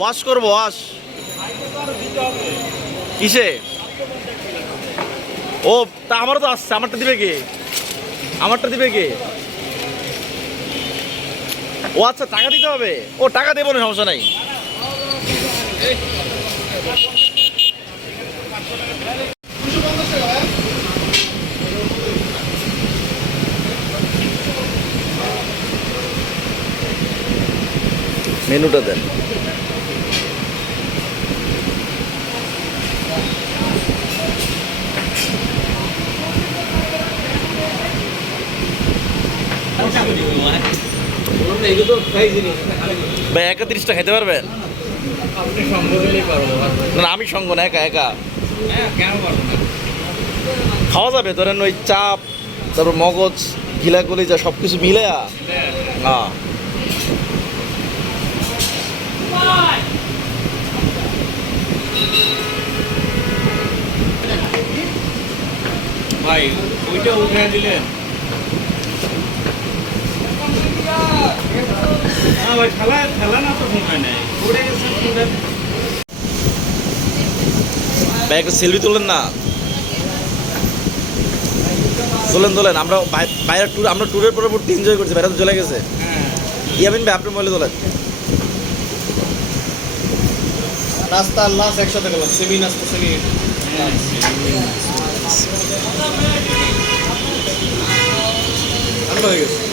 Wash করব, wash. কিসে? ও, তা আমারও তো আসছে, আমারটা দিবে কে? আমারটা দিবে কে? ও আচ্ছা টাকা দিতে হবে। ও, টাকা দেবো না, সমস্যা নাই। মেনুটা দেন। ভাই একা তিরিশটা খেতে পারবেন? না না, আমি সঙ্গ না একা একা। হ্যাঁ না? খাওয়া যাবে ধরেন ওই চাপ তারপর মগজ গিলা কলিজা সব কিছু মিলে হ্যাঁ ভাই ওইটা উঠে দিলেন। না ভাই খেলা খেলা না তো সময় নেই। উঠে গেছে ভাই একটা সেলফি তোলেন না। তোলেন তোলেন আমরা বাই- ট্যুর আমরা ট্যুরের পরবর্তী এনজয় করছি বাইরে তো চলে গেছে। হ্যাঁ। ইয়ামিন ভাই আপনি মহিলা তোলেন। নাস্তা আর একসাথে গেলাম সেমি নাস্তা সেমি হয়ে গেছে।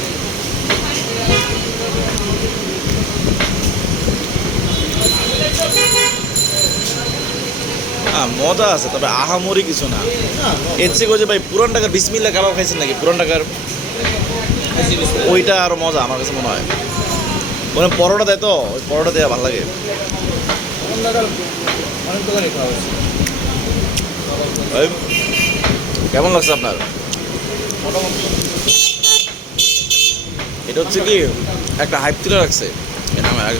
মজা আছে, তবে আহামরি কিছু না। এর চেয়ে যে ভাই, পুরান টাকার বিসমিল্লা কাবাব খাইছেন নাকি? পুরান টাকার ওইটা আরও মজা, আমার কাছে মনে হয়। মানে পরোটা দেয় তো, ওই পরোটা দেওয়া ভালো লাগে। কেমন লাগছে আপনার? এটা হচ্ছে কি? একটা হাইপ তুলে রাখছে এটা আমার আগে